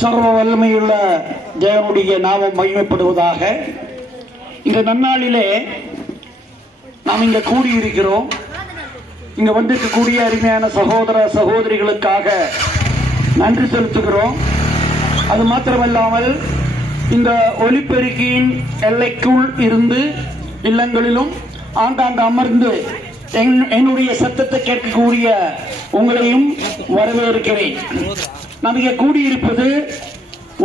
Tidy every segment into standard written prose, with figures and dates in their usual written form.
சர்வ வல்லமையுள்ள தேவனுடைய நாமம் மகிமைப்படுவதாக. இந்த நன்னாளிலே நாம் இங்க கூடியிருக்கிறோம். இங்க வந்திருக்கக்கூடிய அருமையான சகோதர சகோதரிகளுக்காக நன்றி செலுத்துகிறோம். அது மாத்திரமல்லாமல் இந்த ஒலிபெருக்கியின் எல்லைக்குள் இருந்து இல்லங்களிலும் ஆங்காங்கு அமர்ந்து என்னுடைய சத்தத்தை கேட்கக்கூடிய உங்களையும் வரவேற்கிறேன். நாம் இங்கே கூடியிருப்பது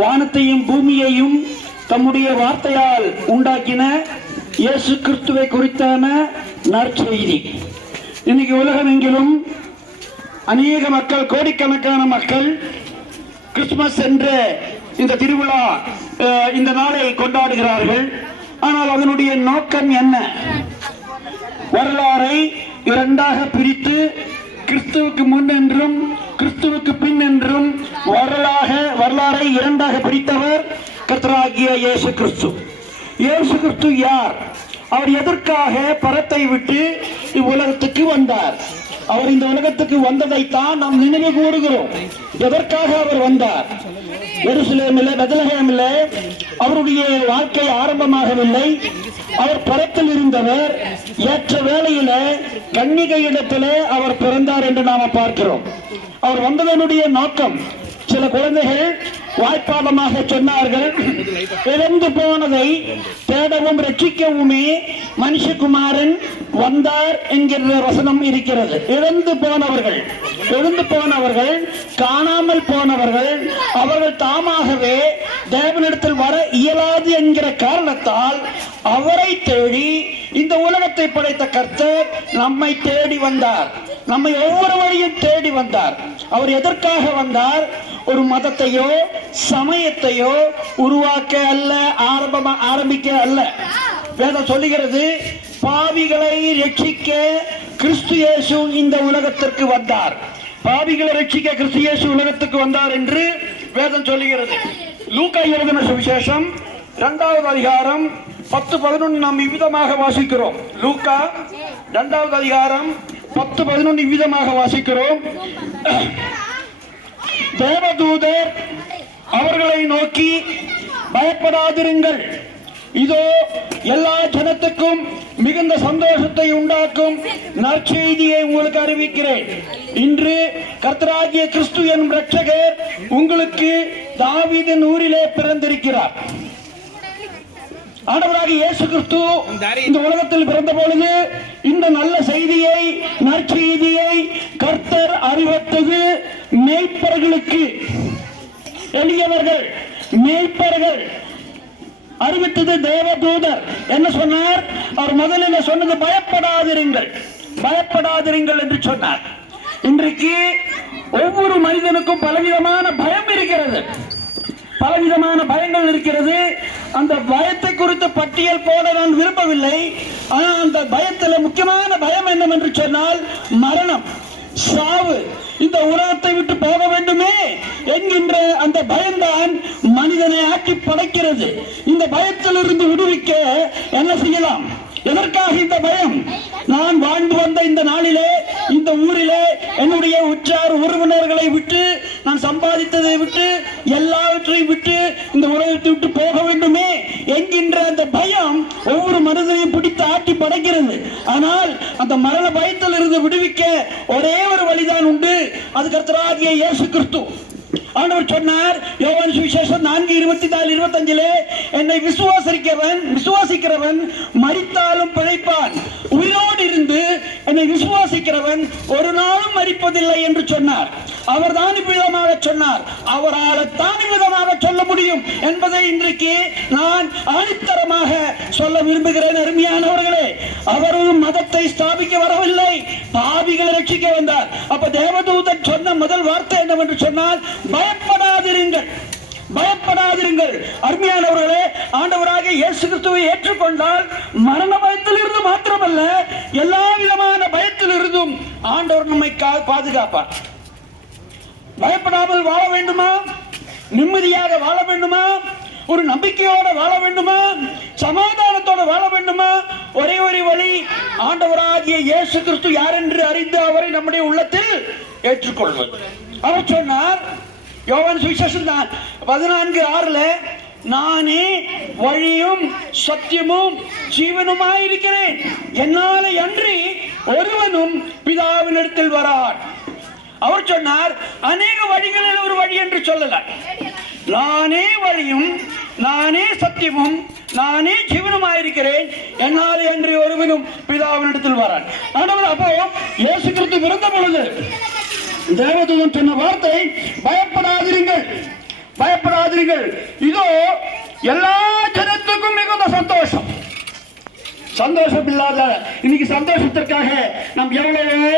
வானத்தையும் பூமியையும் தம்முடைய வார்த்தையால் உண்டாக்கின இயேசு கிறிஸ்துவை குறித்தான நற்செய்தி. இன்னைக்கு உலகம் எங்கிலும் அநேக மக்கள், கோடிக்கணக்கான மக்கள் கிறிஸ்துமஸ் என்ற இந்த திருவிழா, இந்த நாளை கொண்டாடுகிறார்கள். ஆனால் அதனுடைய நோக்கம் என்ன? வரலாறை இரண்டாக பிரித்து கிறிஸ்துவுக்கு முன் என்றும் கிறிஸ்துவுக்கு பின் என்றும் வரலாறை இரண்டாக பிரித்தவர் கர்த்தராகிய இயேசு கிறிஸ்து. இயேசு கிறிஸ்து யார்? அவர் எதற்காக பரத்தை விட்டு இவ்வுலகத்துக்கு வந்தார்? அவர் இந்த உலகத்துக்கு வந்ததைத்தான் நாம் நினைவு கூறுகிறோம். எதற்காக அவர் வந்தார்? எருசலேமிலே, பெத்லகேமிலே அவருடைய வாழ்க்கை ஆரம்பமாகவில்லை. அவர் பரத்தில் இருந்தவர். ஏற்ற வேளையில கன்னிகையிடத்திலே அவர் பிறந்தார் என்று நாம பார்க்கிறோம். அவர் வந்ததனுடைய நோக்கம், சில குழந்தைகள் வாய்ப்பாடமாக சொன்னார்கள், இழந்து போனதை தேடவும் ரட்சிக்கவுமே மனுஷகுமாரன் வந்தார் என்கிற வசனம் இருக்கிறது. இழந்து போனவர்கள், காணாமல் போனவர்கள், அவர்கள் தாமாகவே தேவனிடத்தில் வர இயலாது என்கிற காரணத்தால் அவரை தேடி இந்த உலகத்தை படைத்த கர்த்தர் நம்மை தேடி வந்தார். நம்மை ஒவ்வொரு வழியும் தேடி வந்தார். அவர் எதற்காக வந்தார்? ஒரு மதத்தையோ சமயத்தையோ உருவாக்க அல்ல, ஆரம்பிக்க அல்ல. வேதம் சொல்லுகிறது, பாவிகளை ரட்சிக்க கிறிஸ்து இயேசு இந்த உலகத்திற்கு வந்தார். பாவிகளை ரட்சிக்க கிறிஸ்து இயேசு உலகத்துக்கு வந்தார் என்று வேதம் சொல்லுகிறது. லூக்கா எழுதின சுவிசேஷம் 2வது அதிகாரம் 10-11 நாம் இவ்விதமாக வாசிக்கிறோம். லூக்கா 2வது அதிகாரம் 10-11 இவ்விதமாக வாசிக்கிறோம். தேவதூதர் அவர்களை நோக்கி, பயப்படாதிருங்கள், இதோ எல்லா ஜனத்துக்கும் மிகுந்த சந்தோஷத்தை உண்டாக்கும் நற்செய்தியை உங்களுக்கு அறிவிக்கிறேன். இன்று கர்த்தராகிய கிறிஸ்து எனும் இரட்சகர் உங்களுக்கு தாவீதின் ஊரிலே பிறந்திருக்கிறார். ஆண்டவராகிய இயேசு கிறிஸ்து இந்த உலகத்தில் பிறந்த பொழுது இந்த நல்ல செய்தியை, நற்செய்தியை கர்த்தர் அறிவித்தது மேய்ப்பர்களுக்கு. எளியவர்கள், மேய்ப்பர்கள் அறிவித்தது தேவதூதர். என்ன சொன்னார்? அவர் முதலில் சொன்னது பயப்படாதிருங்கள் என்று சொன்னார். இன்றைக்கு ஒவ்வொரு மனிதனுக்கும் பலவிதமான பயம் இருக்கிறது, பலவிதமான பயங்கள் இருக்கிறது. அந்த பயத்தை குறித்து பட்டியல் போட நான் விரும்பவில்லை. ஆனால் அந்த பயத்தில் முக்கியமான பயம் என்னவென்று சொன்னால் மரணம், சாவு, இந்த உலகத்தை விட்டு போக வேண்டுமே என்கின்ற அந்த பயம்தான் மனிதனை ஆக்கி படைக்கிறது. இந்த பயத்திலிருந்து விடுவிக்க என்ன செய்யலாம்? எதற்காக இந்த பயம்? நான் வாழ்ந்து வந்த இந்த நாளிலே, இந்த ஊரிலே என்னுடைய உற்றார் உறவினர்களை விட்டு, நான் சம்பாதித்ததை விட்டு, எல்லாவற்றையும் விட்டு இந்த உலகத்தை விட்டு போக வேண்டுமே என்கின்ற அந்த பயம் ஒவ்வொரு மனிதனையும் பிடித்து ஆட்டி படைக்கிறது. ஆனால் அந்த மரண பயத்தில் இருந்து விடுவிக்க ஒரே ஒரு வழிதான் உண்டு. அது கர்த்தராகிய இயேசு கிறிஸ்து. ஆண்டவர் சொன்னார், யோவான் சுவிசேஷம் 4:24-25 என்னை விசுவாசிக்கிறவன் மரித்தாலும் பிழைப்பான், உயிரோடு இருந்து என்னை விசுவாசிக்கிறவன் ஒரு நாளும் மரிப்பதில்லை என்று சொன்னார். அவர் தான் இவ்விதமாக சொன்னார். அவரால் தான் இவ்விதமாக சொல்ல முடியும் என்பதை இன்றைக்கு நான் ஆணித்தரமாக சொல்ல விரும்புகிறேன். அருமையானவர்களே, அவர் ஒரு மதத்தை ஸ்தாபிக்க வரவில்லை, பாவிகளை ரட்சிக்க வந்தார். அப்ப தேவதூதன் சொன்ன முதல் வார்த்தை என்னவென்று சொன்னால், பயப்படாதிருங்கள். அருமையானவர்களே, ஆண்டவராக இயேசு கிறிஸ்துவை ஏற்றுக்கொண்டால் மரண பயத்தில் இருந்து மாத்திரமல்ல, எல்லா விதமான பயத்தில் இருந்தும் ஆண்டவர் நம்மை பாதுகாப்பார். பயப்படாமல் வாழ வேண்டுமா? நிம்மதியாக வாழ வேண்டுமா? ஒரு நம்பிக்கையோட வாழ வேண்டுமா? சமாதானத்தோட வாழ வேண்டுமா? ஒரே ஒரு வழி, ஆண்டவராகிய இயேசு கிறிஸ்து யார் என்று அறிந்து அவரை நம்முடைய உள்ளத்தில் ஏற்றுக்கொள்வது. அவர் சொன்னார், யோவான் சுவிசேஷம் தான் 14:6 நானே வழியும் சத்தியமும் ஜீவனுமாயிருக்கிறேன், என்னாலே அன்றி ஒருவனும் பிதாவினிடத்தில் வரான். அவர் சொன்னார் அநேக வழிகளில் ஒரு வழி என்று சொல்லல. நானே வழியும் நானே சத்தியமும் நானே ஜீவனுமாயிருக்கிறேன், என்னாலே அன்றி ஒருவனும் பிதாவினிடத்தில் வரான். ஆண்டவர் அப்போ இயேசு கிறிஸ்து பிறந்த பொழுது தேவதூதன் சொன்ன வார்த்தை பயப்படாதீர்கள், பயப்படாதீர்கள். இதோ எல்லா ஜனத்துக்கும் மிகுந்த சந்தோஷம். சந்தோஷம் இல்லாத இன்னைக்கு சந்தோஷத்திற்காக நாம் எவ்வளவோ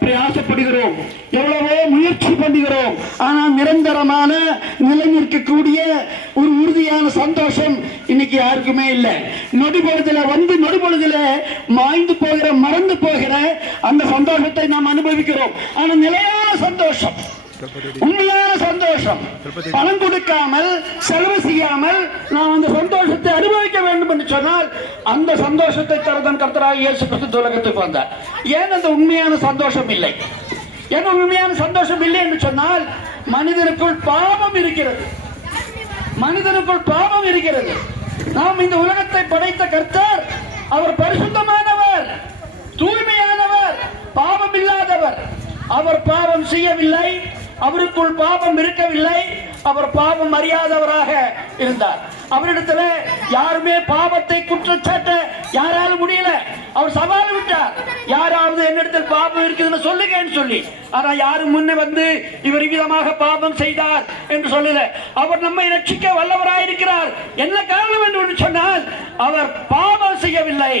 பிரயாசப்படுகிறோம், எவ்வளவோ முயற்சி பண்ணுகிறோம். ஆனால் நிரந்தரமான நிலை நிற்கக்கூடிய ஒரு உறுதியான சந்தோஷம் இன்னைக்கு யாருக்குமே இல்லை. நொடி பொழுதுல வந்து நொடி பொழுதுல மாய்ந்து போகிற மறந்து போகிற அந்த சந்தோஷத்தை நாம் அனுபவிக்கிறோம். ஆனால் நிலையான சந்தோஷம், உண்மையான சந்தோஷம், பணம் கொடுக்காமல் செலவு செய்யாமல் நாம் அந்த சந்தோஷத்தை அனுபவிக்க வேண்டும் என்று சொன்னால் அந்த சந்தோஷத்தை தரதன் கர்த்தராகிய இயேசு கிறிஸ்து உலகத்துக்கு வந்தார். ஏன் அந்த உண்மையான சந்தோஷம் இல்லை? ஏன் உண்மையான சந்தோஷம் இல்லை என்று சொன்னால் மனிதனுக்குள் பாவம் இருக்கிறது, மனிதனுக்குள் பாவம் இருக்கிறது. நாம் இந்த உலகத்தை படைத்த கர்த்தர் அவர் பரிசுத்தமானவர், தூய்மையானவர், பாவம் இல்லாதவர். அவர் பாவம் செய்யவில்லை, அவருக்குள் பாவம் இருக்கவில்லை, அவர் பாவம் அறியாதவராக இருந்தார். அவரிடத்துல யாருமே பாவத்தை குற்றச்சாட்ட யாராலும் முடியல. அவர் சவால் விட்டார், யாராவது என்னிடத்தில் பாவம் இருக்குதுன்னு சொல்லுங்கன்னு சொல்லி. ஆனா யாரும் முன்னே வந்து இவர் விதமாக பாவம் செய்தார் என்று சொல்லல. அவர் நம்மை ரட்சிக்க வல்லவராயிருக்கிறார். என்ன காரணம் என்று சொன்னால் அவர் பாவம் செய்யவில்லை,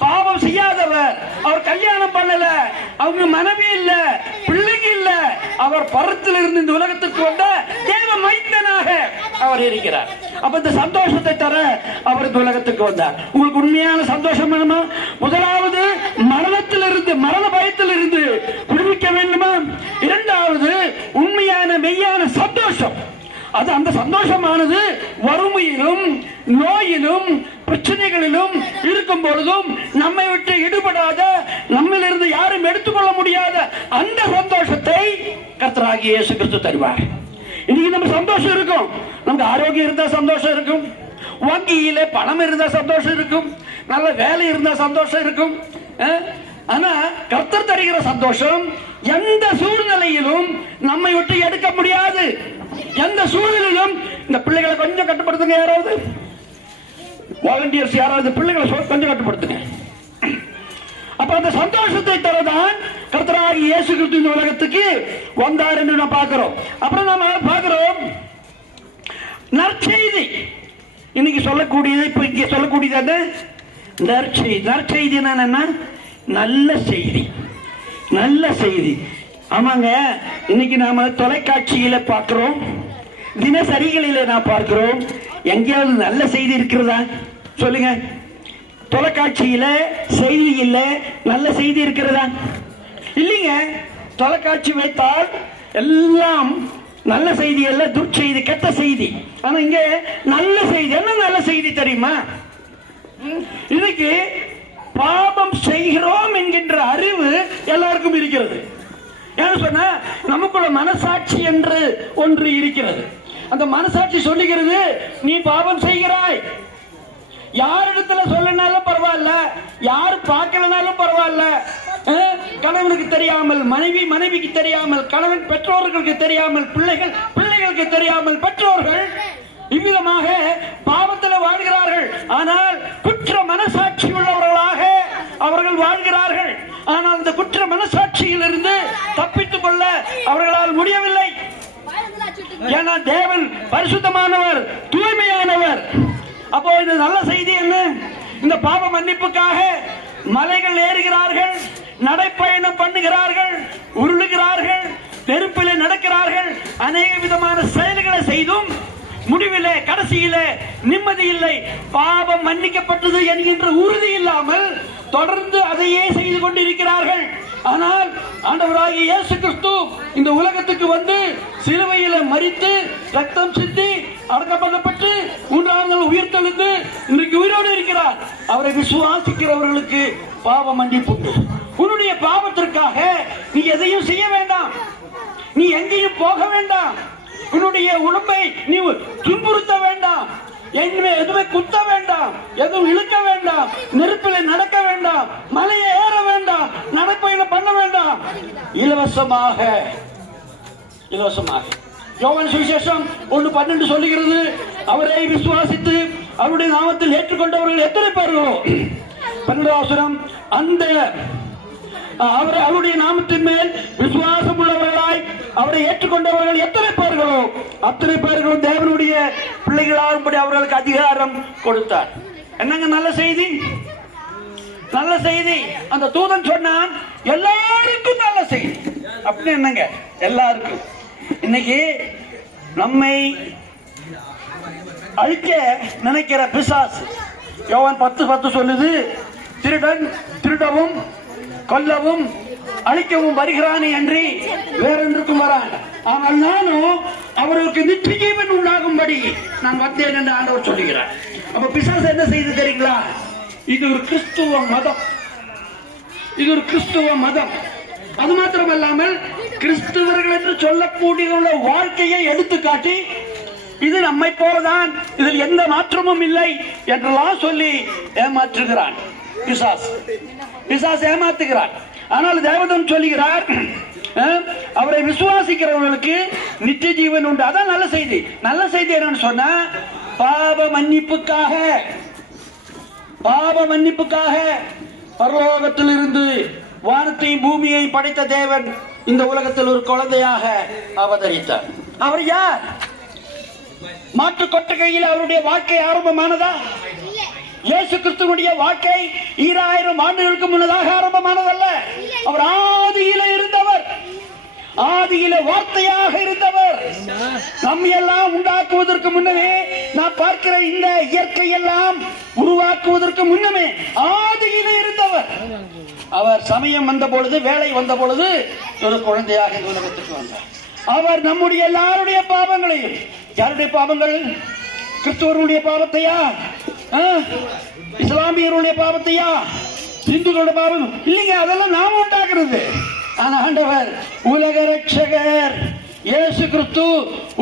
பாவம் செய்யாதவர். அவர் கல்யாணம் பண்ணல, அவங்க மனைவி இல்ல, பிள்ளைங்க இல்ல. அவர் பரத்தில் இருந்து இந்த உலகத்துக்கு வந்த தேவ மைந்தனாக அவர் இருக்கிறார். அப்ப இந்த சந்தோஷத்தை தர அவர் இந்த உலகத்துக்கு வந்தார். உங்களுக்கு உண்மையான சந்தோஷம் வேணுமா? முதலாவது மரணத்திலிருந்து, மரண பயத்திலிருந்து விடுவிக்க வேண்டுமா? இரண்டாவது உண்மையான மெய்யான சந்தோஷம். அது அந்த சந்தோஷமானது வறுமையிலும் நோயிலும் பிரச்சனைகளிலும் இருக்கும் பொழுதும் நம்மை விட்டு ஈடுபடாத, நம்மிலிருந்து யாரும் எடுத்துக்கொள்ள முடியாத அந்த சந்தோஷத்தை கர்த்தராகிய இயேசு கிறிஸ்து தருவார். இன்னைக்கு நம்ம சந்தோஷம் இருக்கும், நமக்கு ஆரோக்கியம் இருந்தா சந்தோஷம் இருக்கும், வங்கியில பணம் இருந்தா சந்தோஷம் இருக்கும், நல்ல வேலை இருந்தா சந்தோஷம் இருக்கும். ஆனா கர்த்தர் தருகிற சந்தோஷம் எந்த சூழ்நிலையிலும் நம்மை விட்டு எடுக்க முடியாது. எந்த சூழ்நிலையிலும் இந்த பிள்ளைகளை கொஞ்சம் கட்டுப்படுத்துங்க, யாராவது வாலண்டியர்ஸ் யாராவது பிள்ளைகளை கொஞ்சம் கட்டுப்படுத்துங்க. அப்ப அந்த சந்தோஷத்தை தரதான் கர்த்தராகிய இயேசு கிறிஸ்து இந்த உலகத்துக்கு வந்தார் என்று நாம் பார்க்கிறோம். அப்புறம் நாம பார்க்கிறோம் நற்செய்தி. இன்னைக்கு சொல்லக்கூடியது, இப்ப இங்க சொல்லக்கூடியது நற்செய்தி. நற்செய்தி என்ன? நல்ல செய்தி, நல்ல செய்தி. ஆமாங்க, இன்னைக்கு நாம தொலைக்காட்சியில பார்க்கிறோம், தினசரிகளில நான் பார்க்கிறோம். எங்கேயாவது நல்ல செய்தி இருக்கிறதா சொல்லுங்க? தொலைக்காட்சியில செய்தி இல்ல, நல்ல செய்தி இருக்கிறதா? இல்லைங்க. தொலைக்காட்சி வைத்தால் எல்லாம் நல்ல செய்தி அல்ல, துர்ச்செய்தி, கெட்ட செய்தி. ஆனா இங்க நல்ல செய்தி. என்ன நல்ல செய்தி தெரியுமா? இன்னைக்கு பாவம் செய்கிறோம் என்கின்ற அறிவு எல்லாருக்கும் இருக்கிறது. ஏன்னு சொன்னா நமக்குள்ள மனசாட்சி என்று ஒன்று இருக்கிறது. அந்த மனசாட்சி சொல்லுகிறது நீ பாவம் செய்கிறாய். யாரிடத்துல சொல்லனாலும் பரவாயில்ல, யாரு பார்க்கலனாலும் பரவாயில்ல. கணவனுக்கு தெரியாமல் மனைவி, மனைவிக்கு தெரியாமல் கணவன், பெற்றோர்களுக்கு தெரியாமல் பிள்ளைகள், பிள்ளைகளுக்கு தெரியாமல் பெற்றோர்கள் இவ்விதமாக பாவத்தில் வாழ்கிறார்கள். ஆனால் குற்ற மனசாட்சி உள்ளவர்களாக அவர்கள் வாழ்கிறார்கள். ஆனால் அந்த குற்ற மனசாட்சியில் இருந்து தப்பித்துக் கொள்ள அவர்களால் முடியவில்லை. ஏன்னா தேவன் பரிசுத்தமானவர், தூய்மையானவர். அப்போ இது நல்ல செய்தி என்ன? இந்த பாவ மன்னிப்புக்காக மலைகள் ஏறுகிறார்கள், நடைப்பயணம் பண்ணுகிறார்கள், உருளுகிறார்கள், நெருப்பிலே நடக்கிறார்கள், அநேக விதமான செயல்களை செய்தும் முடிவிலே கடைசியிலே நிம்மதி இல்லை. பாவம் மன்னிக்கப்பட்டது என்கின்ற உறுதி இல்லாமல் தொடர்ந்து அதையே செய்து கொண்டிருக்கிறார்கள். ஆனால் ஆண்டவராகிய இயேசு கிறிஸ்து இந்த உலகத்துக்கு வந்து சிலுவையில மரித்து ரத்தம் சிந்தி அடக்கம் பண்ணப்பட்டு மூன்றாவது நாள் உயிர்த்தெழுந்து இன்றைக்கு உயிரோடு இருக்கிறார். அவரை விசுவாசிக்கிறவர்களுக்கு பாவ மன்னிப்பு. உன்னுடைய பாவத்திற்காக நீ எதையும் செய்ய வேண்டாம், நீ எங்கேயும் போக வேண்டாம். உன்னுடைய உடம்பை நீ துன்புறுத்த வேண்டாம், எதுவுமே குத்த வேண்டாம், எதுவும் இழுக்க வேண்டாம், நெருப்பில் நடக்க வேண்டாம், மலையை ஏற வேண்டாம், நடப்பயணம் பண்ண வேண்டாம், இலவசமாக யோவான் சுவிசேஷம் 1:12 சொல்லுகிறது, அவரை விசுவாசித்து அவருடைய நாமத்தில் ஏற்றுக்கொண்டவர்கள் எத்தனை பேர்களோ, 12 அந்த அவருடைய நாமத்தின் மேல் விசுவாசம் உள்ளவர்களாய் அவரை ஏற்றுக்கொண்டவர்கள் எத்தனை பேர்களோ அத்தனை பேர்களும் தேவனுடைய பிள்ளைகளாகும்படி அவர்களுக்கு அதிகாரம் கொடுத்தார். என்னங்க நல்ல செய்தி, நல்ல செய்தி. அந்த தூதன் சொன்னான் எல்லாருக்கும் நல்ல செய்தி. அப்படி என்னங்க எல்லாருக்கும். இன்னைக்கு நம்மை அழிக்க நினைக்கிற பிசாசு, யோவான் 10:10 சொல்லுது, திருடன் திருடவும் கொல்லவும் அழிக்கவும் வருகிறானே அன்றி வேறொன்றுக்கும் வரான், ஆனால் நானும் அவர்களுக்கு நித்திய ஜீவன் உண்டாகும்படி நான் வந்தேன் என்று ஆண்டவர் சொல்லுகிறார். அப்ப பிசாசு என்ன செய்து தெரியுங்களா? இது ஒரு கிறிஸ்துவ மதம், இது ஒரு கிறிஸ்துவ மதம். அது மாத்திரமல்லாமல் கிறிஸ்துவர்கள் என்று சொல்லக்கூடிய வாழ்க்கையை எடுத்துக்காட்டி இது நம்மை போலதான், இதில் எந்த மாற்றமும் இல்லை என்றெல்லாம் சொல்லி ஏமாற்றுகிறான் பிசாசு ஏமாத்துகிறான். ஆனால் தேவதூதன் சொல்லுகிறார், அவரை விசுவாசிக்கிறவர்களுக்கு நித்திய ஜீவன் உண்டு. அதான் நல்ல செய்தி. நல்ல செய்தி என்னன்னு சொன்னா, பாவ மன்னிப்புக்காக பரலோகத்தில் இருந்து வானத்தையும் பூமியை படைத்த தேவன் இந்த உலகத்தில் ஒரு குழந்தையாக அவதரித்தார். அவர் யார்? மாட்டு கொட்டகையில் அவருடைய வாழ்க்கை ஆரம்பமானதா? இயேசு கிறிஸ்துவுடைய வாழ்க்கை 2000 ஆண்டுகளுக்கு முன்னதாக ஆரம்பமானதல்ல. அவர் ஆதியில இருந்தவர், ஆதியில வார்த்தையாக இருந்தவர். நம்மை எல்லாம் உண்டாக்குவதற்கு முன்னமே, நான் பார்க்கிற இந்த இயற்கை எல்லாம் உருவாக்குவதற்கு முன்னமே ஆதியில இருந்தவர். அவர் சமயம் வந்த பொழுது, வேலை வந்த பொழுது ஒரு குழந்தையாக இந்த உலகத்துக்கு வந்தார். அவர் நம்முடைய எல்லாருடைய பாவங்களையும், யாருடைய பாவங்கள்? கிறிஸ்துவருடைய பாவத்தையா, இஸ்லாமியருடைய பாவத்தையா, இந்துக்களுடைய பாவம் இல்லைங்க, அதெல்லாம் நாம உண்டாக்குறது. ஆனா ஆண்டவர் உலக ரட்சகர் இயேசு கிறிஸ்து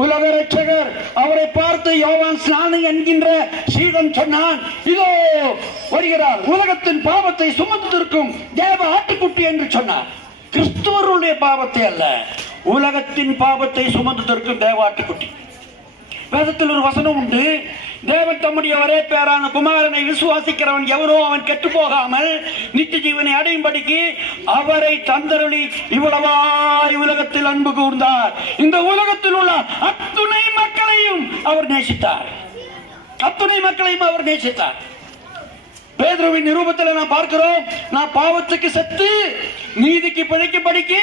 உலக ரட்சகர். அவரை பார்த்து யோவான் ஸ்நானி என்கின்ற சீடன் சொன்னான், இதோ வருகிறார், உலகத்தின் பாவத்தை சுமந்திருக்கும் தேவ ஆட்டுக்குட்டி என்று சொன்னார். கிறிஸ்துவருடைய பாவத்தை அல்ல, உலகத்தின் பாவத்தை சுமந்திருக்கும் தேவ ஆட்டுக்குட்டி. வேதத்தில் ஒரு வசனம் உண்டு, தேவன் தம்முடைய ஒரே பேரான குமாரனை விசுவாசிக்கிறவன் எவனோ அவன் கெட்டு போகாமல் நித்திய ஜீவனை அடையும்படிக்கு அவரை தந்தருளி இவ்வளவாய் உலகத்தில் அன்பு கூர்ந்தார். இந்த உலகத்தில் உள்ள அத்துணை மக்களையும் அவர் நேசித்தார், அத்துணை மக்களையும் அவர் நேசித்தார். பேதுருவின் நிரூபத்தில் நாம் பார்க்கிறோம், நான் பாவத்துக்கு செத்து நீதிக்கு பிழைக்கும்படிக்கு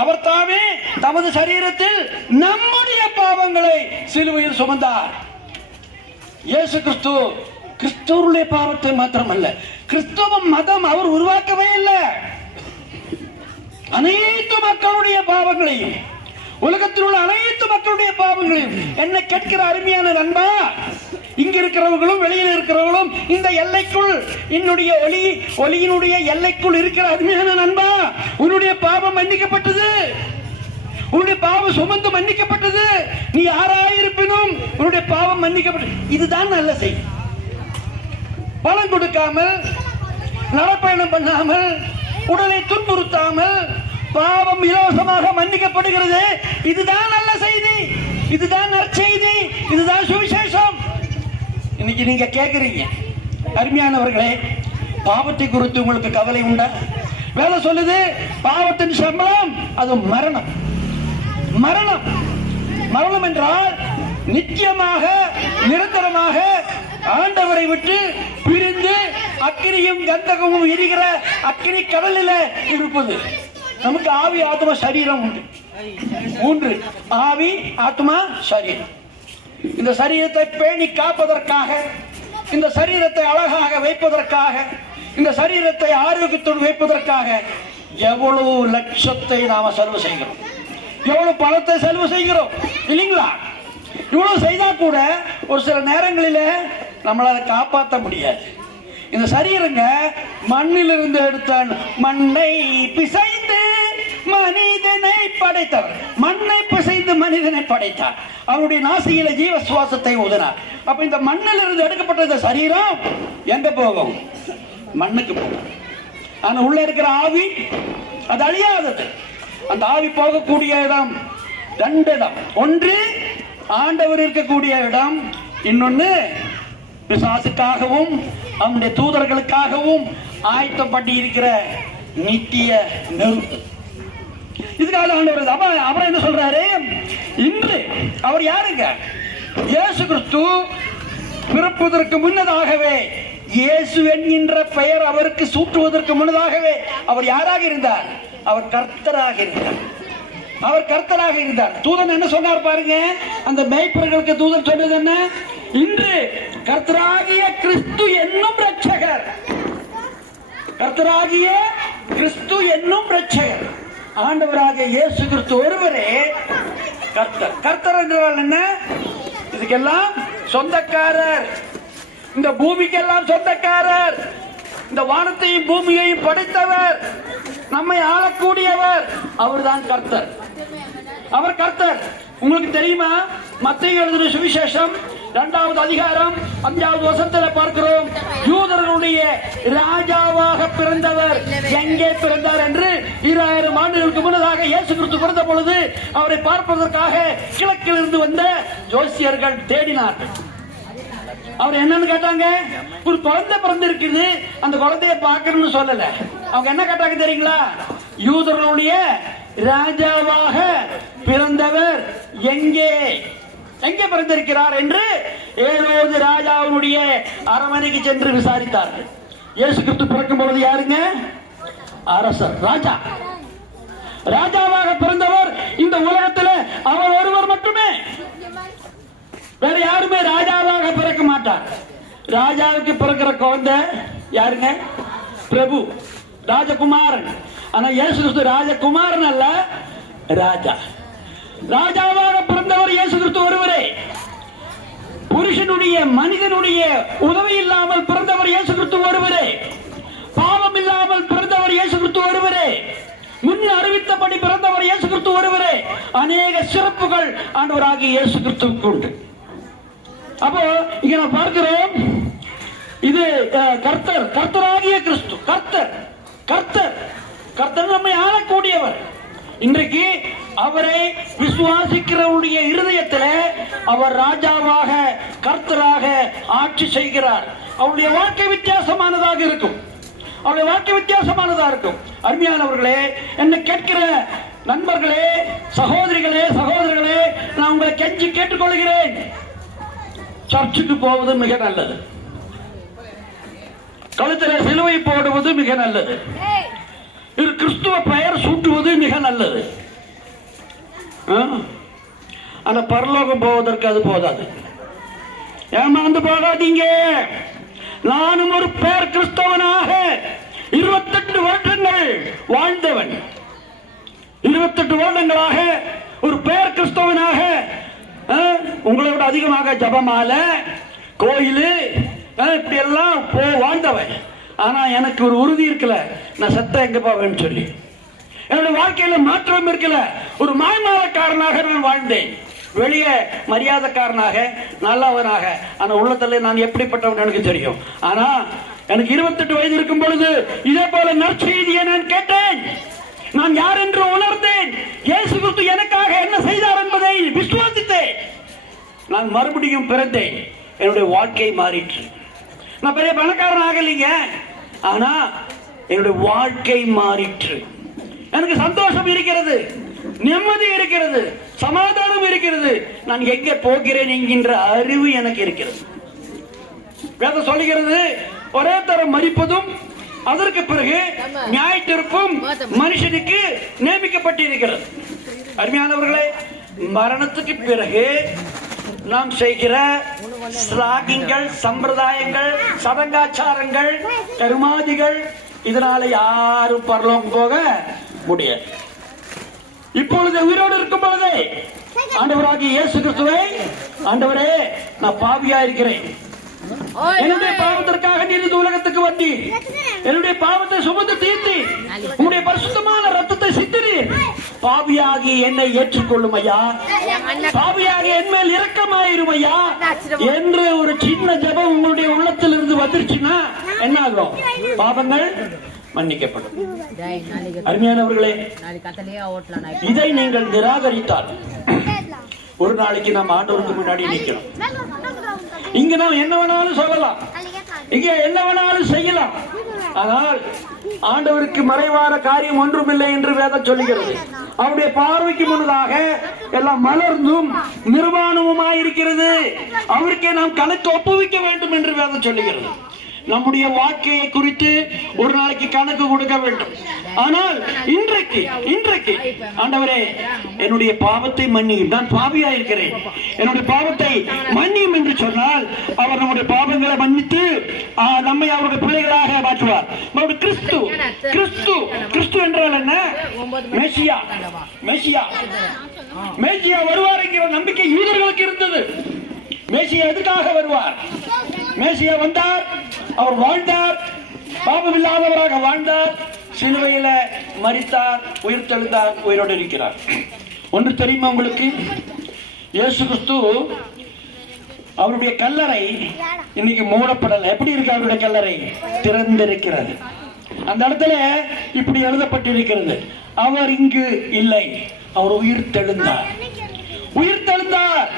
அவர் தாமே தமது சரீரத்தில் நம்முடைய பாவங்களை சிலுவையில் சுமந்தார். இயேசு கிறிஸ்து கிறிஸ்துவருடைய பாவத்தை மாத்திரமல்ல, கிறிஸ்துவ மதம் அவர் உருவாக்கவே இல்லை. அனைத்து மக்களுடைய பாவங்களையும், உலகத்தில் உள்ள அனைத்து மக்களுடைய பாவங்களையும். என்ன கேட்கிற அருமையான நண்பா, இங்க இருக்கிறவர்களும் வெளியில் இருக்கிறவர்களும் இந்த எல்லைக்குள், என்னுடைய ஒளியினுடைய எல்லைக்குள் இருக்கிற அருமையான நண்பா, உன்னுடைய பாவம் மன்னிக்கப்பட்டது, உன்னுடைய பாவம் சுமந்து மன்னிக்கப்பட்டது. நீ யாராயிருப்பினும் உன்னுடைய பாவம் மன்னிக்கப்பட்டது. இதுதான் நல்ல செய்தி. பணம் கொடுக்காமல், நடைப்பயணம் பண்ணாமல், உடலை துன்புறுத்தாமல் பாவம் இலவசமாக மன்னிக்கப்படுகிறது. இதுதான் நல்ல செய்தி, இதுதான் நற்செய்தி, இதுதான் சுவிசேஷம். இன்னைக்கு நீங்க கேட்கிறீங்க, அருமையானவர்களே, பாவத்தை குறித்து உங்களுக்கு கவலை உண்டா? வேலை சொல்லுது, பாவத்தின் சம்பளம் அது மரணம். மரணம் மரணம் என்றால் நிச்சயமாக நிரந்தரமாக ஆண்டவரை விட்டு பிரிந்து அக்கினியும் கந்தகமும் எரிகிற அக்கினி கடலில் இருப்பது. நமக்கு ஆவி, ஆத்மா, சரீரம் உண்டு. 3 ஆவி, ஆத்மா, சரீரம். இந்த சரீரத்தை பேணி காப்பதற்காக, இந்த சரீரத்தை அழகாக வைப்பதற்காக, இந்த சரீரத்தை ஆரோக்கியத்தோடு வைப்பதற்காக எவ்வளவு லட்சத்தை நாம செலவு செய்கிறோம், எவ்வளவு பணத்தை செலவு செய்கிறோம் இல்லைங்களா? இவ்வளவு செய்தா கூட ஒரு சில நேரங்களில் நம்மளால காப்பாற்ற முடியாது. இந்த சரீரங்க மண்ணிலிருந்து எடுத்த மண்ணை பிசைந்து மனிதனை படைத்தவர். மண்ணை பிசைந்து மனிதனை படைத்தார். அவருடைய நாசியில ஜீவ சுவாசத்தை ஊதினார். அப்ப இந்த மண்ணில் இருந்து எடுக்கப்பட்ட இந்த சரீரம் எங்க போகும்? மண்ணுக்கு போகும். ஆனா உள்ள இருக்கிற ஆவி அது அழியாதது. அந்த ஆவி போகக்கூடிய இடம் ரெண்டு இடம். ஒன்று ஆண்டவர் இருக்கக்கூடிய இடம், இன்னொன்னு பிசாசுக்காகவும் அவனுடைய தூதர்களுக்காகவும் ஆயத்தப்பட்டு இருக்கிற நித்திய நெருப்பு. இதுக்காக ஆண்டவர் அப்புறம் என்ன சொல்றாரு? இன்று அவர் யாருங்க? இயேசு கிறிஸ்து பிறப்பதற்கு முன்னதாகவே, இயேசு என்கின்ற பெயர் அவருக்கு சூட்டுவதற்கு முன்னதாகவே அவர் யாராக இருந்தார்? அவர் கர்த்தராக இருந்தார். அவர் கர்த்தராக இருந்தார். தூதன் என்ன சொன்னார் பாருங்க. அந்த மேய்ப்பர்களுக்கு தூதன் சொன்னது என்ன? இன்று கர்த்தராகிய கிறிஸ்து என்னும் இரட்சகர், கர்த்தராகிய கிறிஸ்து என்னும் இரட்சகர், ஆண்டவராகிய இயேசு கிறிஸ்து ஒருவரே கர்த்தர். கர்த்தர் என்றால் என்ன? இதுக்கெல்லாம் சொந்தக்காரர், இந்த பூமிக்கெல்லாம் சொந்தக்காரர், இந்த வானத்தையும் பூமியையும் படைத்தவர், நம்மை ஆளக்கூடியவர், அவர்தான் கர்த்தர். அவர் கர்த்தர். உங்களுக்கு தெரியுமா? மத்தேயு எழுதின சுவிசேஷம் 2வது அதிகாரம் 5வது வசனத்தில் பார்க்கிறோம், யூதர்களுடைய ராஜாவாக பிறந்தவர் எங்கே பிறந்தார் என்று 2000 ஆண்டுகளுக்கு முன்னதாக இயேசு கிறிஸ்து பிறந்த பொழுது அவரை பார்ப்பதற்காக கிழக்கில் இருந்து வந்த ஜோசியர்கள் தேடினார்கள். அவர் என்னன்னு கேட்டாங்க? ஒரு குழந்தை பிறந்திருக்குது, அந்த குழந்தைய பார்க்கணும்னு சொல்லல. அவங்க என்ன கேட்டாங்க தெரியுங்களா? யூதர்களுடைய ராஜாவாக பிறந்தவர் எங்கே எங்கே பிறந்திருக்கிறார் என்று ஏரோது ராஜாவுடைய அரண்மனைக்கு சென்று விசாரித்தார்கள். இயேசு கிறிஸ்து பிறக்கும் பொழுது யாருங்க? அரசர், ராஜா. ராஜாவாக பிறந்தவர் இந்த உலகத்தில் அவர் ஒருவர் மட்டுமே. வேற யாருமே ராஜாவாக பிறக்க மாட்டார். ராஜாவுக்கு பிறக்கிற குழந்தை யாருங்க? பிரபு, ராஜகுமாரன். ஆனா இயேசு கிறிஸ்து ராஜகுமாரன் அல்ல, ராஜா. ராஜாவாக பிறந்தவர் இயேசு கிறிஸ்து ஒருவரே. புருஷனுடைய மனிதனுடைய உதவி இல்லாமல் பிறந்தவர் இயேசு கிறிஸ்து ஒருவரே. பாவம் இல்லாமல் பிறந்தவர் இயேசு கிறிஸ்து ஒருவரே. முன் அறிவித்தபடி பிறந்தவர் இயேசு கிறிஸ்து ஒருவரே. அநேக சிறப்புகள் ஆண்டவராகிய இயேசு கிறிஸ்துவுக்கு உண்டு. அப்போ இங்க நான் பார்க்கிறோம், இது கர்த்தர், கர்த்தராகிய கிறிஸ்து, கர்த்தர், கர்த்தர், கர்த்தர் நம்மை ஆளக்கூடியவர். இன்றைக்கு அவரை விசுவாசிக்கிறவருடைய இருதயத்தில் அவர் ராஜாவாக கர்த்தராக ஆட்சி செய்கிறார். அவருடைய வாழ்க்கை வித்தியாசமானதாக இருக்கும். அவருடைய வாழ்க்கை வித்தியாசமானதாக இருக்கும். அருமையானவர்களே, என்னை கேட்கிற நண்பர்களே, சகோதரிகளே, சகோதரர்களே, நான் உங்களை கெஞ்சி கேட்டுக்கொள்கிறேன். சர்ச்சுக்கு போவது மிக நல்லது. கழுத்தில் சிலுவை போடுவது மிக நல்லது. இது கிறிஸ்துவ பெயர் சூட்டுவது மிக நல்லது. ஆனா பரலோகம் போவதற்கு அது போதாது. ஏமாந்து போகாதீங்க. நானும் ஒரு பேர் கிறிஸ்தவனாக 28 வருடங்கள் வாழ்ந்தவன். 28 வருடங்களாக ஒரு பேர் கிறிஸ்தவனாக, உங்களை விட அதிகமாக ஜபமால, கோயில், இப்படி எல்லாம் வாழ்ந்தவன். ஆனா எனக்கு ஒரு உறுதி இருக்கல, நான் சத்த எங்க போவேன்னு சொல்லி. என்னுடைய வாழ்க்கையில மாற்றம் இருக்கல. ஒரு மாய்மாலக்காரனாக நான் வாழ்ந்தேன். வெளியே மரியாதைக்காரனாக, நல்லவனாக. ஆனா உள்ளத்துல நான் எப்படிப்பட்டவன் எனக்கு தெரியும். ஆனா எனக்கு 28 வயது இருக்கும் பொழுது இதே போல நற்செய்தியை நான் கேட்டேன். நான் யார் என்று உணர்ந்தேன். இயேசு கிறிஸ்து எனக்காக என்ன செய்தார் என்பதை விசுவாசித்தேன். நான் மறுபடியும் பிறந்தேன். என்னுடைய வாழ்க்கை மாறிற்று. நான் பெரிய பணக்காரன் ஆகலைங்க, ஆனா என்னுடைய வாழ்க்கை மாறிற்று. எனக்கு சந்தோஷம் இருக்கிறது, நிம்மதி இருக்கிறது, சமாதானம் இருக்கிறது. நான் எங்கே போகிறேன் என்கின்ற அறிவு எனக்கு இருக்கிறது. வேதம் சொல்லுகிறது, ஒரே தரம் மரிப்பதும் அதற்கு பிறகு நியாயத்தீர்ப்பும் மனுஷனுக்கு நியமிக்கப்பட்டிருக்கிறது. அருமையானவர்களே, மரணத்துக்கு பிறகு நாம் செய்கிற ஸ்லாகிங்கள், சம்பிரதாயங்கள், சடங்காச்சாரங்கள், கருமாதிகள், இதனால யாரும் பரலோகம் போக முடியாது. இப்பொழுது உயிரோடு இருக்கும் பொழுதே ஆண்டவராகிய இயேசு கிறிஸ்துவை, ஆண்டவரே நான் பாவியா இருக்கிறேன், என்னுடைய பாவத்திற்காக நீர் இந்த உலகத்துக்கு வந்தீர், என்னுடைய பாவத்தை சுமந்து தீர்த்தி உம்முடைய பரிசுத்தமான ரத்தத்தை சித்திரீர், பாவியாகி என்னை ஏற்றுக்கொள்ளும் ஐயா, பாவியாகி என் மேல் இரக்கமாயிரும் ஐயா என்று ஒரு சின்ன ஜெபம் உங்களுடைய உள்ளத்தில் இருந்து வந்துருச்சுன்னா என்ன ஆகும்? பாவங்கள் மன்னிக்கப்படும். அருமையானவர்களே, இதை நீங்கள் நிராகரித்தால் ஒரு நாளைக்கு நாம் ஆண்டவருக்கு முன்னாடி நிற்கிறோம். இங்க நாம் என்ன வேணாலும் சொல்லலாம், இங்க என்ன வேணாலும் செய்யலாம். ஆனால் ஆண்டவருக்கு மறைவான காரியம் ஒன்றுமில்லை என்று வேதம் சொல்லுகிறது. அவருடைய பார்வைக்கு முன்னதாக எல்லாம் மலர்ந்தும் நிர்வாணமுமாயிருக்கிறது. அவருக்கே நாம் கணக்கு ஒப்புவிக்க வேண்டும் என்று வேதம் சொல்லுகிறது. நம்முடைய வாழ்க்கையை குறித்து ஒரு நாளைக்கு கணக்கு கொடுக்க வேண்டும். ஆனால் இன்றைக்கு ஆண்டவரே, என்னுடைய பாவத்தை மன்னியும், நான் பாவியா இருக்கிறேன், என்னுடைய பாவத்தை மன்னியும் என்று சொன்னால் அவர் நம்முடைய பாவங்களை மன்னித்து நம்மை அவருடைய பிள்ளைகளாக மாற்றுவார். கிறிஸ்து கிறிஸ்து கிறிஸ்து என்றால் என்ன? மேசியா. மேசியா மேசியா வருவார் என்கிற நம்பிக்கை யூதர்களுக்கு இருந்தது. மேசியா எதுக்காக வருவார்? மேசியா வந்தார், அவர் வாழ்ந்தார், பாவம் இல்லாதவராக வாழ்ந்தார், சிலுவையில மரித்தார், உயிர் தெழுந்தார், உயிரோடு இருக்கிறார். ஒன்று தெரியுமா உங்களுக்கு? இயேசு கிறிஸ்து அவருடைய கல்லறை இன்னைக்கு மூடப்படல. எப்படி இருக்கு அவருடைய கல்லறை? திறந்திருக்கிறது. அந்த இடத்துல இப்படி எழுதப்பட்டிருக்கிறது, அவர் இங்கு இல்லை, அவர் உயிர் தெழுந்தார். உயிர் தெழுந்தார்,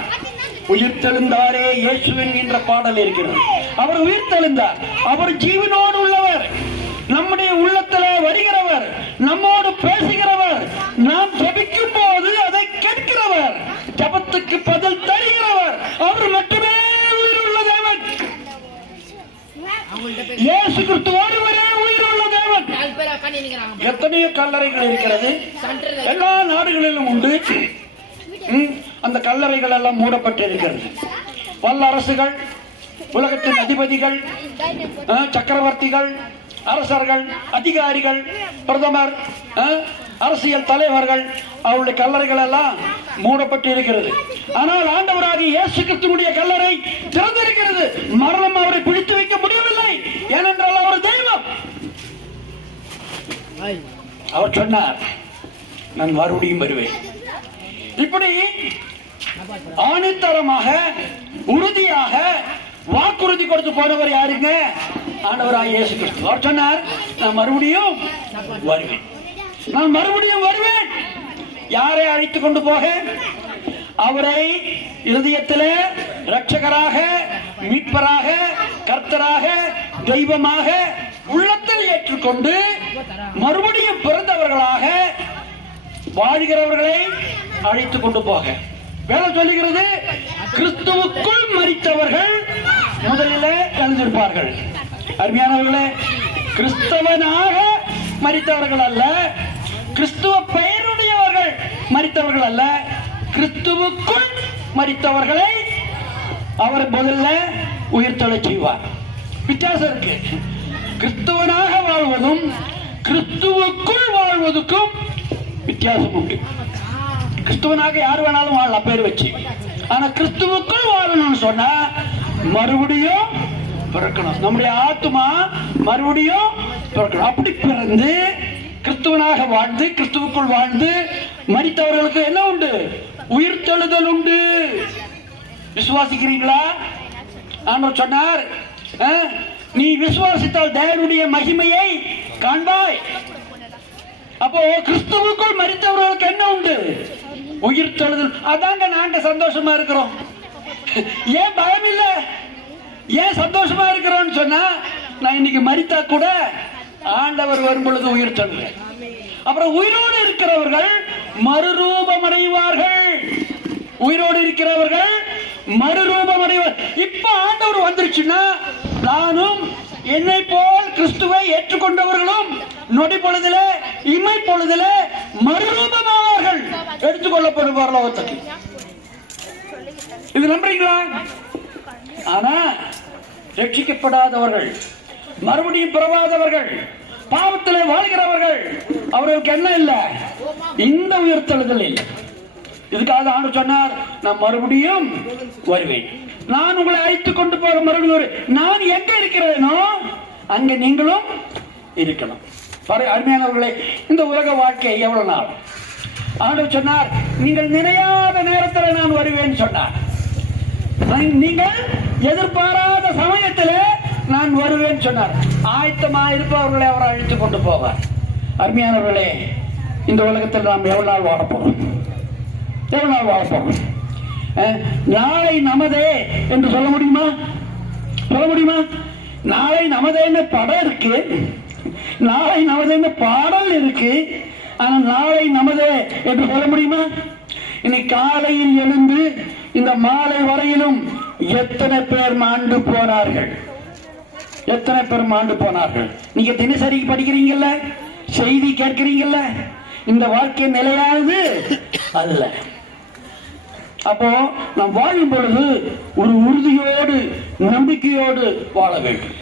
உயிர் தெழுந்தாரே இயேசு என்கின்ற பாடல் இருக்கிறது. அவர் உயிர் தெழுந்தார், அவர் ஜீவனோடு உள்ளவர், நம்முடைய உள்ளத்தில் வருகிறவர், நம்மோடு பேசுகிறவர், நாம் ஜெபிக்கும் போது அதை கேட்கிறவர், ஜெபத்துக்கு பதில் தருகிறவர், அவர் மட்டுமே உயிருள்ள தேவன். இயேசு கிறிஸ்து ஒருவரே உயிருள்ள தேவன். எத்தனையோ கல்லறைகள் இருக்கிறது, எல்லா நாடுகளிலும் உண்டு. அந்த கல்லறைகள் எல்லாம் மூடப்பட்டிருக்கிறது. வல்லரசுகள், உலகத்தின் அதிபதிகள், சக்கரவர்த்திகள், அரசர்கள், அதிகாரிகள், பிரதமர், அரசியல் தலைவர்கள், அவருடைய கல்லறைகள் எல்லாம் மூடப்பட்டு இருக்கிறது. ஆனால் ஆண்டவராகிய இயேசு கிறிஸ்துவினுடைய கல்லறை திறந்திருக்கிறது. மரணம் அவரை பிடித்து வைக்க முடியவில்லை, ஏனென்றால் அவர் தெய்வம். அவர் சொன்னார், நான் மறுபடியும் வருவேன். இப்படி ஆணித்தரமாக உறுதியாக வாக்குறுதி கொடுத்து போனவர் யாருங்க? ஆண்டவராகிய இயேசு கிறிஸ்து. அவர் சொன்னார், நான் மறுபடியும் வருவேன், நான் மறுபடியும் வருவேன். யாரை அழைத்து கொண்டு போக? அவரை இருதயத்திலே இரட்சகராக, மீட்பராக, கர்த்தராக, தெய்வமாக உள்ளத்தில் ஏற்றுக்கொண்டு மறுபடியும் பிறந்தவர்களாக வாழ்கிறவர்களை அழைத்துக் கொண்டு போக. வேதம் சொல்லுகிறது, கிறிஸ்துவுக்குள் மரித்தவர்கள் முதலில் எழுந்திருப்பார்கள். அருமையானவர்களே, கிறிஸ்தவனாக மரித்தவர்கள் அல்ல, கிறிஸ்துவ பெயருடையவர்கள் மரித்தவர்கள் அல்ல, கிறிஸ்துவுக்குள் மரித்தவர்களை அவர் முதல்ல உயிர்த்தெழச் செய்வார். வித்தியாசம் இருக்கு. கிறிஸ்துவனாக வாழ்வதும் கிறிஸ்துவுக்குள் வாழ்வதற்கும் வித்தியாசம் உண்டு. கிறிஸ்துவனாக யார் வேணாலும் வாழலாம் பேர் வச்சு, ஆனா கிறிஸ்துவுக்குள் வாழணும்னு சொன்னா மறுபடியும் பிறக்கணும். நம்முடைய ஆத்மா மறுபடியும் பிறக்கணும். அப்படி பிறந்து கிறிஸ்துவனாக வாழ்ந்து கிறிஸ்துவுக்குள் வாழ்ந்து மரித்தவர்களுக்கு என்ன உண்டு? உயிர் தெழுதல் உண்டு. விசுவாசிக்கிறீங்களா? ஆண்டவர் சொன்னார், நீ விசுவாசித்தால் தேவனுடைய மகிமையை காண்பாய். அப்போ கிறிஸ்துவுக்குள் மரித்தவர்களுக்கு என்ன உண்டு? உயிர் தெழுதல். அதாங்க நாங்க சந்தோஷமா இருக்கிறோம். ஏன் பயம் இல்ல? ஏன் சந்தோஷமா இருக்கிறோம்னு சொன்னா, நான் இன்னைக்கு மரித்தா கூட ஆண்டவர் வரும் பொழுது உயிர் தெழுதல். அப்புறம் உயிரோடு இருக்கிறவர்கள் மறுரூபம் அடைவார்கள். உயிரோடு இருக்கிறவர்கள் மறுரூபம் அடைவார். இப்ப ஆண்டவர் வந்துருச்சுன்னா, நானும் என்னை போல் கிறிஸ்துவை ஏற்றுக்கொண்டவர்களும் நொடி பொழுதில இமை பொழுதில மறுரூபமாவார்கள், எடுத்துக்கொள்ளப்படுவார் லோகத்துக்கு. இது நம்புறீங்களா? ஆனா ரட்சிக்கப்படாதவர்கள், மறுபடியும் பிறவாதவர்கள், பாவத்திலே வாழ்கிறவர்கள், அவர்களுக்கு என்ன இல்லை? இந்த உயிர்த்தெழுதல் இல்லை. இதுக்காக ஆண்டவர் சொன்னார், நான் மறுபடியும் வருவேன், நான் உங்களை அழைத்துக் கொண்டு போக மறுபடியும். நான் எங்க இருக்கிறேனோ அங்க நீங்களும் இருக்கணும். அருமையானவர்களே, இந்த உலக வாழ்க்கை எவ்வளவு நாள்? ஆண்டவர் சொன்னார், நீங்கள் நினையாத நேரத்தில் நான் வருவேன் சொன்னார். நீங்கள் எதிர்பாராத சமயத்தில் நான் வருவேன் சொன்னார். ஆயத்தமாக இருப்பவர்களை அவர் அழைத்துக் கொண்டு போவார். அருமையானவர்களே, இந்த உலகத்தில் நாம் எவ்வளவு நாள் வாழப்போறோம்? எவ்வளவு நாள் வாழப்போறோம்? நாளை நமதே என்று சொல்ல முடியுமா? சொல்ல முடியுமா? நாளை நமதேன்னு படம் இருக்கு, நாளை நமதேன்னு பாடல் இருக்கு, ஆனா நாளை நமதே என்று சொல்ல முடியுமா? இன்னைக்கு காலையில் எழுந்து இந்த மாலை வரையிலும் எத்தனை பேர் மாண்டு போனார்கள்? எத்தனை பேர் மாண்டு போனார்கள்? நீங்க தினசரி படிக்கிறீங்கல்ல, செய்தி கேட்கிறீங்கல்ல, இந்த வாழ்க்கை நிலையானது அல்ல. அப்போ நாம் வாழும் பொழுது ஒரு உறுதியோடு நம்பிக்கையோடு வாழ வேண்டும்.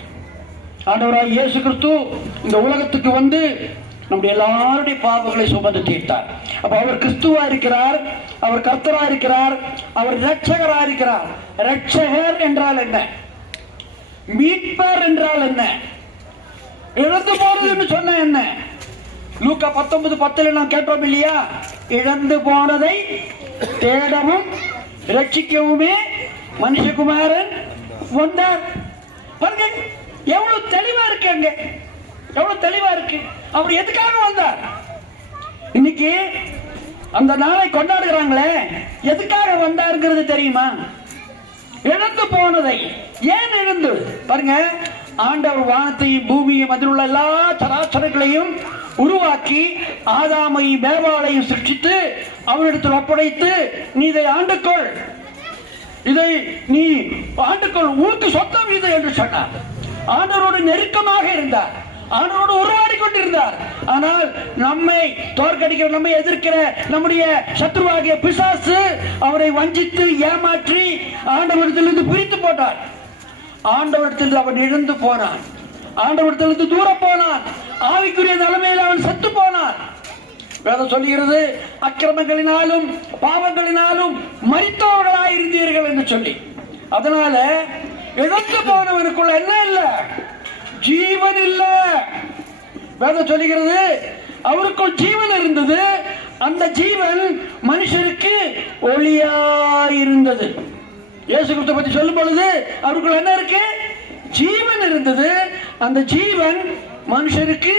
ஆண்டவராய் இயேசு கிறிஸ்து இந்த உலகத்துக்கு வந்து நம்முடைய எல்லாருடைய பாவங்களை சுமந்து தீர்த்தார். அப்ப அவர் கிறிஸ்துவா இருக்கிறார், அவர் கர்த்தரா இருக்கிறார், அவர் இரட்சகரா இருக்கிறார். இரட்சகர் என்றால் என்ன? மீட்பர் என்றால் என்ன? இழந்து போனது என்று சொன்ன என்ன? லூக்கா 19:10 நாம் கேட்டோம் இல்லையா? இழந்து போனதை தேடவும் ரட்சிக்கவுமே மனுஷகுமாரன் வந்தார். பாருங்க, எவ்வளவு தெளிவா இருக்கு, அங்க எவ்வளவு தெளிவா இருக்கு. அவர் எதுக்காக வந்தார்? இன்னைக்கு அந்த நாளை கொண்டாடுகிறாங்களே, எதுக்காக வந்தாருங்கிறது தெரியுமா? இழந்து போனதை. ஏன் இழந்து? பாருங்க, ஆண்டவர் வானத்தையும் பூமியையும் அதில் உள்ள எல்லா சராசரங்களையும் உருவாக்கி ஆதாமையும் பேபாலையும் சிருஷ்டித்து அவனிடத்தில் ஒப்படைத்து, நீ இதை ஆண்டுக்கொள், இதை நீ ஆண்டுக்கொள், உனக்கு சொந்தம் இது என்று சொன்னார். ஆண்டவரோடு நெருக்கமாக இருந்தார், ஆண்டவரோடு உருவாடி கொண்டிருந்தார். ஆனால் நம்மை தோற்கடிக்கிற, நம்மை எதிர்க்கிற நம்முடைய சத்ருவாகிய பிசாசு அவரை வஞ்சித்து ஏமாற்றி ஆண்டவரிடத்திலிருந்து பிரித்து போட்டார். ஆண்டவரிடத்தில் அவன் இழந்து போனான், ஆண்டவரிடத்திலிருந்து தூர போனான், ஆவிக்குரிய நிலைமையில் அவன் செத்து போனான். வேதம் சொல்லுகிறது, அக்கிரமங்களினாலும் பாவங்களினாலும் மரித்தவர்களாய் இருந்தீர்கள் என்று சொல்லி. அதனால இழந்து போனவனுக்குள்ள என்ன இல்ல? ஜீவன் இல்ல. வேதம் சொல்லுகிறது, அவருக்குள் ஜீவன் இருந்தது, அந்த ஜீவன் மனுஷருக்கு ஒளியாயிருந்தது. இயேசு கிறிஸ்துவை பற்றி சொல்லும் பொழுது அவருக்குள்ள என்ன இருக்கு? ஜீவன் இருந்தது, அந்த ஜீவன் மனுஷருக்கு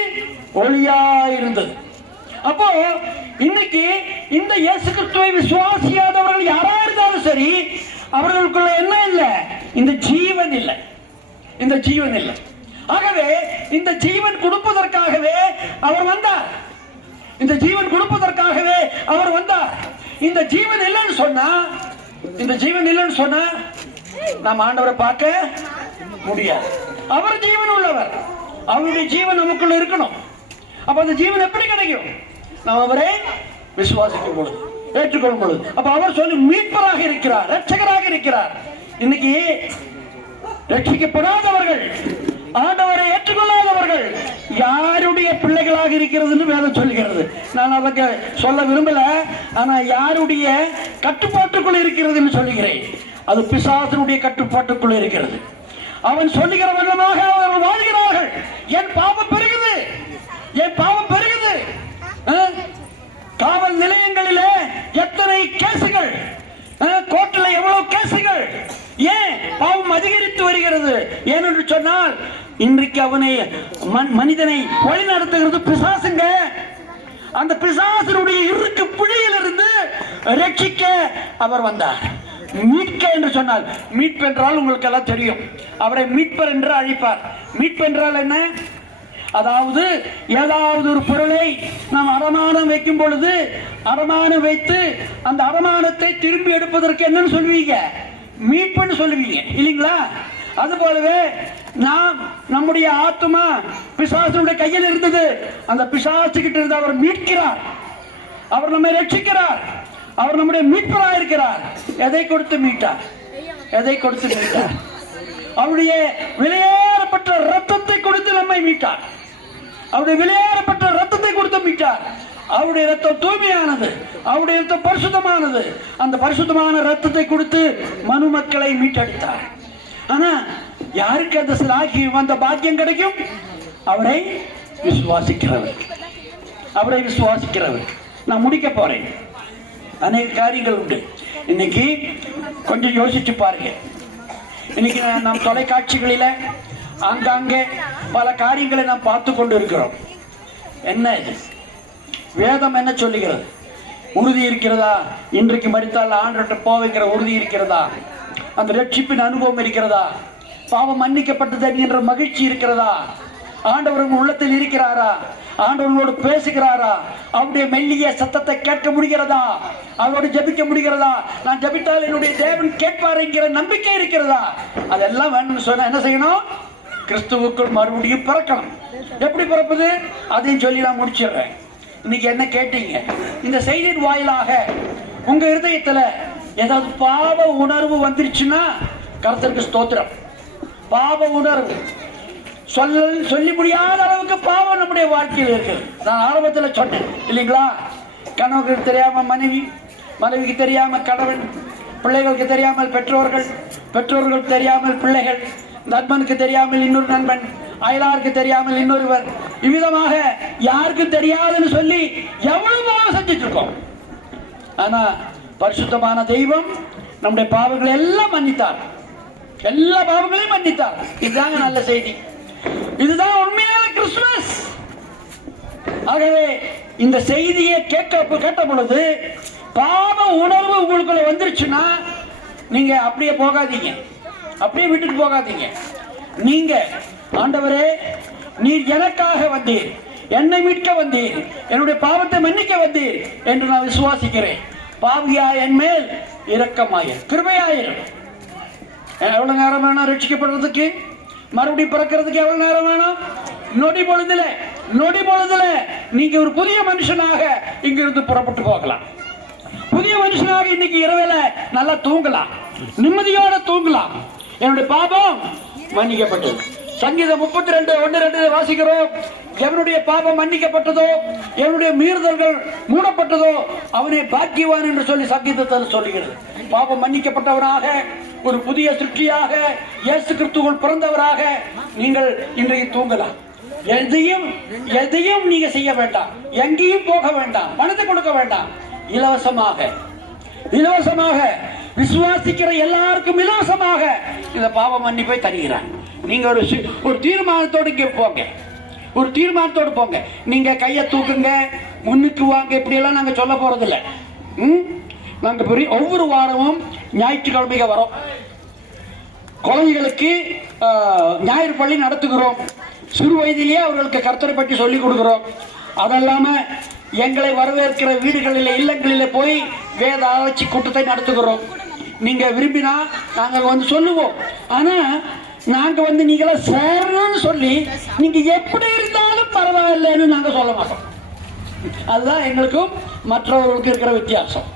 ஒளியாயிருந்தது. அப்போ இன்னைக்கு இந்த இயேசு கிறிஸ்துவை விசுவாசியாதவர்கள் யாரா இருந்தாலும் சரி, அவர்களுக்குள்ள என்ன இல்லை? இந்த ஜீவன் இல்லை, இந்த ஜீவன் இல்லை. ஆகவே இந்த ஜீவன் கொடுப்பதற்காகவே அவர் வந்தார், இந்த ஜீவன் கொடுப்பதற்காகவே அவர் வந்தார். இந்த ஜீவன் இல்லைன்னு சொன்னா, இந்த ஜீவன் இல்லைன்னு சொன்னா நாம் ஆண்டவரை பார்க்க முடியாது. அவர் ஜீவன் உள்ளவர், அவருடைய ஜீவன் நமக்குள்ள இருக்கணும். அப்ப அந்த ஜீவன் எப்படி கிடைக்கும்? நாம் அவரை விசுவாசிக்கும் பொழுது, ஏற்றுக்கொள்ளும் பொழுது. அப்ப அவர் சொல்லி மீட்பராக இருக்கிறார், இரட்சகராக இருக்கிறார். இன்னைக்கு ரட்சிக்கப்படாதவர்கள், ஆண்டவரை ஏற்றுக்கொள்ளாதவர்கள் யாருடைய பிள்ளைகளாக இருக்கிறது வேதம் சொல்லுகிறது. நான் அதற்கு சொல்ல விரும்பல, ஆனா யாருடைய கட்டுப்பாட்டுக்குள் இருக்கிறது என்று சொல்லுகிறேன். அது பிசாசனுடைய கட்டுப்பாட்டுக்குள் இருக்கிறது. அவன் சொல்லுகிற வண்ணமாக அவர்கள் வாழ்கிறார்கள். என் பாவம் பெருகுது, என் பாவம் பெருகுது. காவல் நிலையங்களிலே எத்தனை கேசுகள், கோர்ட்டில் எவ்வளவு கேசுகள். ஏன் பாவம் அதிகரித்து வருகிறது? ஏனென்று சொன்னால் இன்றைக்கு அவனை மனிதனை வழி நடத்துகிறது பிசாசுங்க. அந்த பிசாசனுடைய இருக்கு பிழையிலிருந்து ரட்சிக்க அவர் வந்தார். மீட்க என்று சொன்னால், மீட்பு என்றால் உங்களுக்கு எல்லாம் தெரியும், அவரை மீட்பர் என்று அழைப்பார். மீட்பு என்றால் என்ன? அதாவது ஏதாவது ஒரு பொருளை நாம் அடமானம் வைக்கும் பொழுது, அடமானம் வைத்து அந்த அடமானத்தை திரும்பி எடுப்பதற்கு என்னன்னு சொல்வீங்க? மீட்புன்னு சொல்லுவீங்க இல்லைங்களா? அது போலவே நாம் நம்முடைய ஆத்மா பிசாசுடைய கையில் இருந்தது, அந்த பிசாசு கிட்ட இருந்து அவர் மீட்கிறார், அவர் நம்மை ரட்சிக்கிறார், அவர் நம்முடைய மீட்பராக இருக்கிறார். எதை கொடுத்து மீட்டார்? எதை கொடுத்து மீட்டார்? அவருடைய விலையேறப்பட்ட ரத்தத்தை கொடுத்து நம்மை மீட்டார். அவருடைய விலையேறப்பட்ட ரத்தத்தை கொடுத்து மீட்டார். அவருடைய ரத்தம் தூய்மையானது, அவருடைய ரத்தம் பரிசுத்தமானது. அந்த பரிசுத்தமான ரத்தத்தை கொடுத்து மனு மக்களை மீட்டெடுத்தார். ஆனா யாருக்கு அந்த சிலாகியம், அந்த பாக்கியம் கிடைக்கும்? அவரை விசுவாசிக்கிறவர், அவரை விசுவாசிக்கிறவர். நான் முடிக்க போறேன். அநேக காரியங்கள் உண்டு. இன்னைக்கு கொஞ்சம் யோசிச்சு பாருங்க. இன்னைக்கு நாம் தொலைக்காட்சிகளில ஆங்காங்கே பல காரியங்களை நாம் பார்த்து கொண்டு இருக்கிறோம். என்ன இது? வேதம் என்ன சொல்லுகிறது? உறுதி இருக்கிறதா? இன்றைக்கு மரித்தால் ஆண்டவர்கிட்ட போகிற உறுதி இருக்கிறதா? அந்த ரட்சிப்பின் அனுபவம் இருக்கிறதா? பாவம் மன்னிக்கப்பட்டது என்கின்ற மகிழ்ச்சி இருக்கிறதா? ஆண்டவர் உள்ளத்தில் இருக்கிறாரா? ஆண்டவர்களோடு பேசுகிறாரா? அவருடைய மெல்லிய சத்தத்தை கேட்க முடிகிறதா? அவரோடு ஜபிக்க முடிகிறதா? நான் ஜபித்தால் என்னுடைய தேவன் கேட்பார் என்கிற நம்பிக்கை இருக்கிறதா? அதெல்லாம் வேணும்னு சொன்னா என்ன செய்யணும்? கிறிஸ்துவுக்குள் மறுபடியும் பிறக்கணும். எப்படி பிறப்பது? அதையும் சொல்லி நான் முடிச்சிடுறேன். இன்னைக்கு என்ன கேட்டீங்க? இந்த செய்தியின் வாயிலாக உங்க இருதயத்துல ஏதாவது பாவ உணர்வு வந்துருச்சுன்னா கர்த்தருக்கு ஸ்தோத்திரம். பாவ உணர்வு சொல்லி முடியாத அளவுக்கு பாவம் நம்முடைய வாழ்க்கையில் இருக்கு. நான் ஆரம்பத்தில் சொன்னேன் இல்லைங்களா? கணவனுக்கு தெரியாம மனைவி, மனைவிக்கு தெரியாம கணவன், பிள்ளைகளுக்கு தெரியாமல் பெற்றோர்கள், பெற்றோர்களுக்கு தெரியாமல் பிள்ளைகள், நண்பனுக்கு தெரியாமல் இன்னொரு நண்பன், அயலாருக்கு தெரியாமல் இன்னொருவர், இவ்விதமாக யாருக்கும் தெரியாதுன்னு சொல்லி எவ்வளவு பாவம் செஞ்சுட்டு இருக்கோம். ஆனா பரிசுத்தமான தெய்வம் நம்முடைய பாவங்களை எல்லாம் மன்னித்தார். எல்லா பாவங்களையும் மன்னித்தார். இதுதாங்க நல்ல செய்தி. இதுதான் உண்மையான கிறிஸ்துமஸ். ஆகவே இந்த செய்தியை கேட்ட பொழுது பாவ உணர்வு உங்களுக்குள்ள வந்துருச்சுன்னா நீங்க அப்படியே போகாதீங்க, அப்படியே விட்டுட்டு போகாதீங்க. நீங்க ஆண்டவரே, நீர் எனக்காக வந்தீர், என்னை மீட்க வந்தீர், என்னுடைய பாவத்தை மன்னிக்க வந்தீர் என்று நான் விசுவாசிக்கிறேன். பாவியா என் மேல் இரக்கமாயிரு, கிருபையாயிரும். எவ்வளவு நேரம் வேணும் ரட்சிக்கப்படுறதுக்கு? மறுபடியும் பிறக்கிறதுக்கு எவ்வளவு நேரம் வேணும்? நொடி பொழுதுல நீங்க ஒரு புதிய மனுஷனாக இங்கிருந்து புறப்பட்டு போகலாம். புதிய மனுஷனாக இன்னைக்கு இரவேல நல்லா தூங்கலாம், நிம்மதியோட தூங்கலாம். என்னுடைய பாவம் மன்னிக்கப்பட்டது. சங்கீதம் 32:1-2 வாசிக்கிறோம். எவனுடைய பாவம் மன்னிக்கப்பட்டதோ, எவனுடைய மீறுதல்கள் மூடப்பட்டதோ அவனை பாக்கியவான் என்று சொல்லி சங்கீதத்தில் சொல்லுகிறது. பாவம் மன்னிக்கப்பட்டவராக, ஒரு புதிய சிருஷ்டியாக, இயேசு கிறிஸ்துவுக்குள் பிறந்தவராக நீங்கள் இன்றைக்கு தூங்கலாம். எதையும் நீங்க செய்ய வேண்டாம், எங்கேயும் போக வேண்டாம், பணத்தை கொடுக்க வேண்டாம். இலவசமாக விசுவாசிக்கிற எல்லாருக்கும் இலவசமாக இந்த பாவ மன்னிப்பை தருகிறார். நீங்க ஒரு தீர்மானத்தோடு இங்கே போங்க, ஒரு தீர்மானத்தோடு போங்க. நீங்க கையை தூக்குங்க, முன்னுக்கு வாங்க, இப்படி எல்லாம் நாங்க சொல்ல போறதில்லை. நாங்க ஒவ்வொரு வாரமும் ஞாயிற்றுக்கிழமைக்கு வரோம். குழந்தைகளுக்கு ஞாயிறு பள்ளி நடத்துகிறோம். சிறு வயதிலேயே அவர்களுக்கு கர்த்தரை பற்றி சொல்லிக் கொடுக்கிறோம். அதல்லாம எங்களை வரவேற்கிற வீடுகளில், இல்லங்களில் போய் வேத ஆராய்ச்சி கூட்டத்தை நடத்துகிறோம். நீங்க விரும்பினா நாங்க வந்து சொல்லுவோம். ஆனா நாங்க வந்து நீங்கள சேரணும்னு சொல்லி நீங்க எப்படி இருந்தாலும் பரவாயில்லைன்னு நாங்க சொல்ல மாட்டோம். அதுதான் எங்களுக்கும் மற்றவர்களுக்கு இருக்கிற வித்தியாசம்.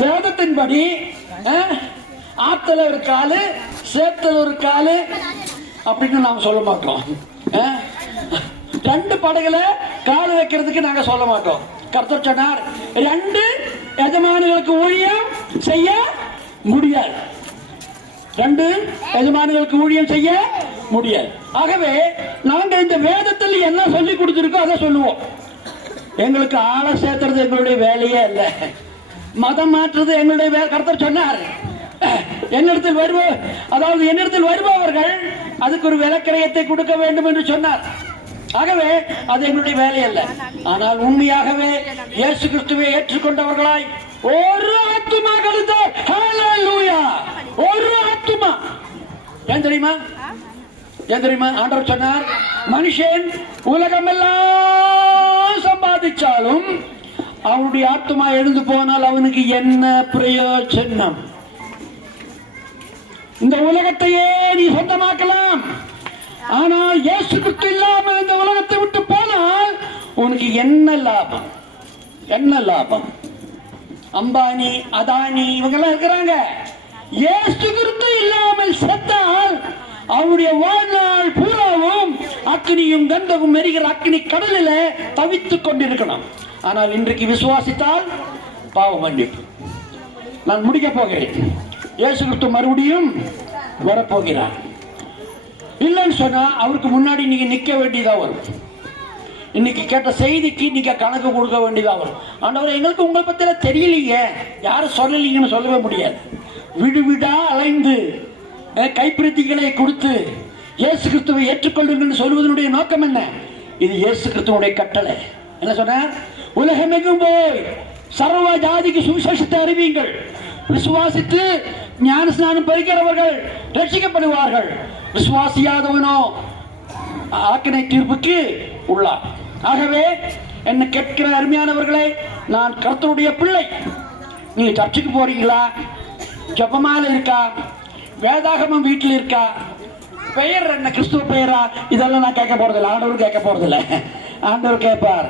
வேதத்தின்படி ஆத்துல ஒரு காலு, சேத்துல ஒரு காலு அப்படின்னு நாம சொல்ல மாட்டோம். ரெண்டு படகுல கால் வைக்கிறதுக்கு நாங்க சொல்ல மாட்டோம். கர்த்தர் சொன்னார், ரெண்டு எஜமானுகளுக்கு ஊழியம் செய்ய முடியாது, ரெண்டு எஜமானுகளுக்கு ஊழியம் செய்ய முடியாது. ஆகவே நாங்க இந்த வேதத்தில் என்ன சொல்லி கொடுத்திருக்கோம் அதை சொல்லுவோம். எங்களுக்கு ஆளை சேர்த்துறது எங்களுடைய வேலையே இல்லை, மதம் மாற்றுறது எங்களுடைய வேலை. கர்த்தர் சொன்னார், என்னிடத்தில் வருபவர்கள் அதுக்கு ஒரு விலக்கிரயத்தை கொடுக்க வேண்டும் என்று சொன்னார். ஆகவே அது எங்களுடைய வேலை அல்ல. ஆனால் உண்மையாகவே இயேசு கிறிஸ்துவை ஏற்றுக்கொண்டவர்களாய் ஒரு ஆத்துமா கழித்தார். ஹல்லேலூயா! ஒரு ஆத்துமா. ஏன் தெரியுமா? ஆண்டவர் சொன்னார், மனுஷன் உலகமெல்லாம் சம்பாதிச்சாலும் அவனுடைய ஆத்துமா எழுந்து போனால் அவனுக்கு என்ன பிரயோஜனம்? இந்த உலகத்தையே நீ சொந்தமாக்கலாம், ஆனால் இயேசு கிறிஸ்து இல்லாம இந்த உலகத்தை விட்டு போனால் உனக்கு என்ன லாபம்? என்ன லாபம்? அம்பானி, அதானி இவங்கெல்லாம் இருக்கிறாங்க. இயேசு கிறிஸ்து இல்லாமல் செத்தால் அவருடைய வாழ்நாள் பூராவும் அக்னியும் கந்தமும் எரிகிற அக்னி கடலில் தவித்துக் கொண்டிருக்கணும். ஆனால் இன்றைக்கு விசுவாசித்தால் பாவ மன்னிப்பு. நான் முடிக்க போகிறேன். இயேசு கிறிஸ்து மறுபடியும் வரப்போகிறார். இல்லைன்னு சொன்னா அவருக்கு முன்னாடி நீங்க நிக்க வேண்டியதா வரும். இன்னைக்கு கேட்ட செய்திக்கு நீங்க கணக்கு கொடுக்க வேண்டியதா வரும். ஆண்டவரே, எங்களுக்கு உங்களை பத்தில தெரியலையே, யாரும் சொல்லலீங்கன்னு சொல்லவே முடியாது. வீடு வீடா அலைந்து கைப்பிரதிகளை கொடுத்து இயேசு கிறிஸ்துவை ஏற்றுக்கொள்ளுங்கன்னு சொல்வதனுடைய நோக்கம் என்ன? இது இயேசு கிறிஸ்துவனுடைய கட்டளை. என்ன சொன்ன? உலகமெங்கும் போய் சர்வ ஜாதிக்கு சுவிசேஷத்தை அறிவியுங்கள், விசுவாசித்து ஞான ஸ்நானம் பெறுகிறவர்கள் ரட்சிக்கப்படுவார்கள், விசுவாசியாதவனோ ஆக்கினை தீர்ப்புக்கு உள்ளார். ஆகவே என்ன கேட்கிற அருமையானவர்களே, நான் கர்த்தருடைய பிள்ளை. நீங்க சர்ச்சுக்கு போறீங்களா? ஜெபமால இருக்கா? வேதாகமம் வீட்டில் இருக்கா? பெயர் என்ன? கிறிஸ்துவ பெயரா? இதெல்லாம் நான் கேட்க போறதில்லை. ஆண்டவர் கேட்க போறதில்லை. ஆண்டவர் கேட்பார்,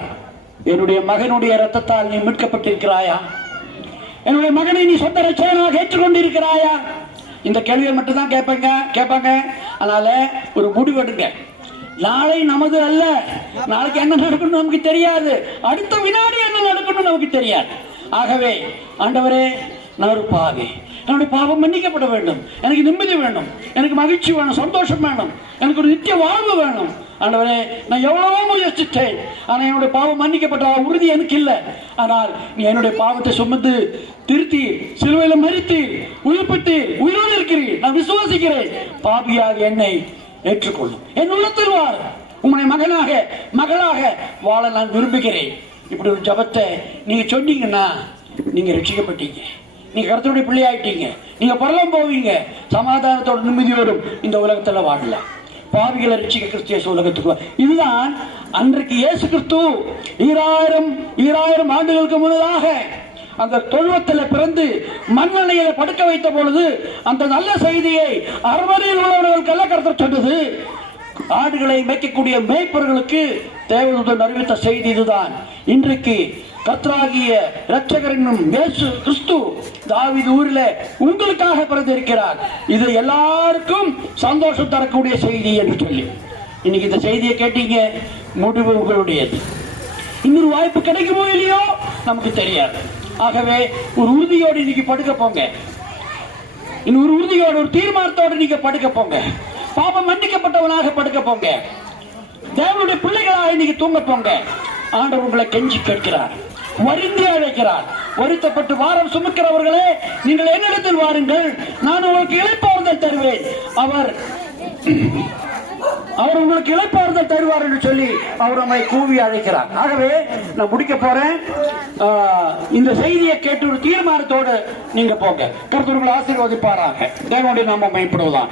என்னுடைய மகனுடைய ரத்தத்தால் நீ மீட்கப்பட்டிருக்கிறாயா? என்னுடைய மகனை நீ சொந்த ரட்சகனாக ஏற்றுக்கொண்டிருக்கிறாயா? இந்த கேள்வியை மட்டும் தான் கேட்பாங்க. அதனால ஒரு முடிவு எடுங்க. நாளை நமது அல்ல. நாளைக்கு என்ன நடக்கணும் நமக்கு தெரியாது. அடுத்த வினாடி என்ன நடக்கணும் நமக்கு தெரியாது. ஆகவே ஆண்டவரே, நான் ஒரு பாவி, என்னுடைய பாவம் மன்னிக்கப்பட வேண்டும், எனக்கு நிம்மதி வேணும், எனக்கு மகிழ்ச்சி வேணும், சந்தோஷம் வேணும், எனக்கு ஒரு நித்திய வாழ்வு வேணும். ஆண்டவரே, நான் எவ்வளவோ முயற்சித்தேன், ஆனால் என்னுடைய பாவம் மன்னிக்கப்பட்ட உறுதி எனக்கு இல்லை. ஆனால் நீ என்னுடைய பாவத்தை சுமந்து திருத்தி சிலுவையில் மரித்து உயிர்ப்பித்து உயிரோடு இருக்கிறீர். நான் விசுவாசிக்கிறேன். பாவியாக என்னை ஏற்றுக்கொள்ளும், என் உள்ளத்தில் வார், உங்களுடைய மகனாக மகளாக வாழ நான் விரும்புகிறேன். இப்படி ஒரு ஜபத்தை நீங்க சொன்னீங்கன்னா நீங்க ரட்சிக்கப்பட்டீங்க, நீங்க கர்த்தருடைய பிள்ளையாயிட்டீங்க, நீங்க பரலோகம் போவீங்க, சமாதானத்தோட நிம்மதியோடும் இந்த உலகத்துல வாழலாம். பாவிகளை ரட்சிக்க கிறிஸ்து உலகத்துக்கு. இதுதான் அன்றைக்கு இயேசு கிறிஸ்து 2000 ஆண்டுகளுக்கு முன்னதாக அந்த தொழுவத்தில் பிறந்து மண்ணெண்ணையில படுக்க வைத்த பொழுது அந்த நல்ல செய்தியை அரண்மனையில் உள்ளவர்களுக்கு கர்த்தர் சொன்னது. ஆடுகளை மேய்க்கக்கூடிய மேய்ப்பர்களுக்கு தேவதூதன் அறிவித்த செய்தி இதுதான். இன்றைக்கு கர்த்தராகிய இரட்சகரின் இயேசு கிறிஸ்து தாவீது ஊரில் உங்களுக்காக பிறந்திருக்கிறார். இது எல்லாருக்கும் சந்தோஷம் தரக்கூடிய செய்தி என்று சொல்லி இன்னைக்கு இந்த செய்தியை கேட்டீங்க. முடிவு உங்களுடையது. இன்னொரு வாய்ப்பு கிடைக்குமோ இல்லையோ நமக்கு தெரியாது. ஆகவே ஒரு உறுதியோடு இன்னைக்கு படுக்க போங்க. இன்னொரு உறுதியோடு, ஒரு தீர்மானத்தோடு நீங்க படுக்க போங்க. பாவம் மன்னிக்கப்பட்டவனாக படுக்க போங்க. தேவனுடைய பிள்ளைகளாக இன்னைக்கு தூங்க போங்க. ஆண்டவர் உங்களை கெஞ்சி கேட்கிறார், வருந்தி அழைக்கிறார். வருத்தப்பட்டு வாரம் சுமக்கிறவர்களே, நீங்கள் என்னிடத்தில் வாருங்கள், நான் உங்களுக்கு இளைப்பாறுதல் தருவேன். அவர் உங்களுக்கு இளைப்பாறுதல் தருவார் என்று சொல்லி அவர் நம்மை கூவி அழைக்கிறார். ஆகவே நான் முடிக்க போறேன். இந்த செய்தியை கேட்டு ஒரு தீர்மானத்தோடு நீங்க போங்க. கர்த்தர் உங்களை ஆசீர்வதிப்பாராக. தேவனுடைய நாமம் மகிமைப்படுவதாக.